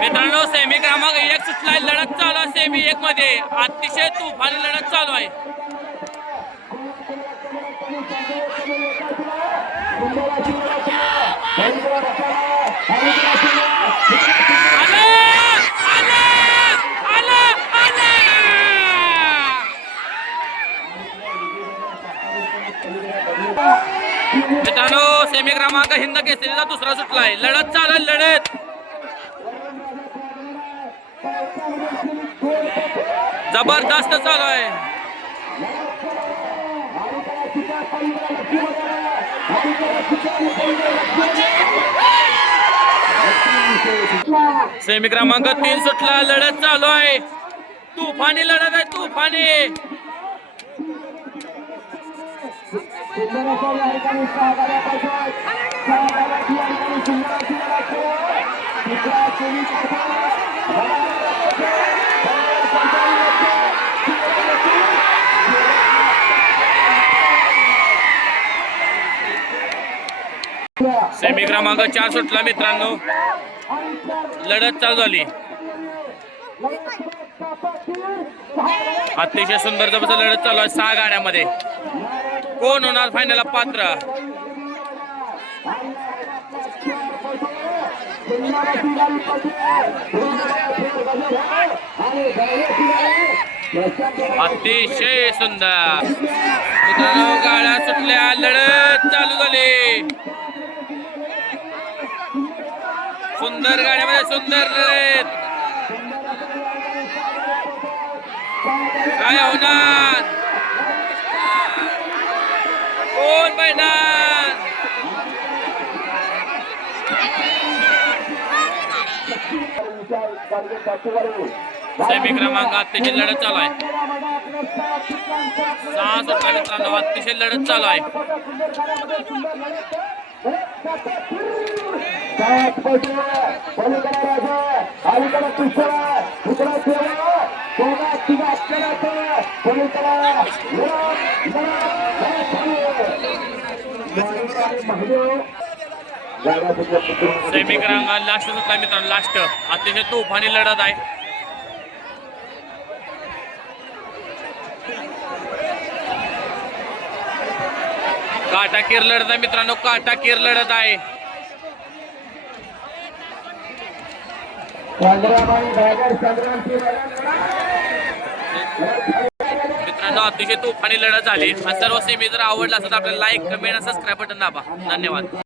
मित्रांनो सेमी क्रमांक एक सुटलाय. लढत चालू आहे सेमी एक मध्ये. अतिशय तुफानी लढत चालू आहे. Oh! मित्रांनो सेमी क्रमांक हिंद केसरीचा दुसरा सुटलाय. लढत चालत लढत. जबरदस्त चालू आहे सेमी क्रमांक तीन सुटला लढत चालू आहे तुफानी लढत आहे तुफानी. सेमी क्रमांक चार सुटला मित्रांनो. लढत चालू झाली. अतिशय सुंदर जबरदस्त लढत चालू आहे सहा गाड्यामध्ये. कोण होणार फायनल पात्र? अतिशय सुंदर. मित्रांनो गाड्या सुटल्या लढत चालू झाली. सुंदर गाड्यामध्ये सुंदर लढत. काय होणार? कोण बैठणार सेमी क्रमांक अतिशय लढत चालू आहे. सहा सुटला मित्रांनो अतिशय लढत चालू आहे. सेमी क्रमांक लास्ट सुटला मित्रांनो लास्ट अतिशय तुफानी लढत आहे. काटाकीर लढत आहे मित्रांनो काटाकीर लढत आहे. मित्रांनो अतिशय तुफानी लढत झाली. आणि सर्व सेमी जर आवडला असेल तर आपल्याला लाईक कमेंट सबस्क्राईब बटन दाबा. धन्यवाद.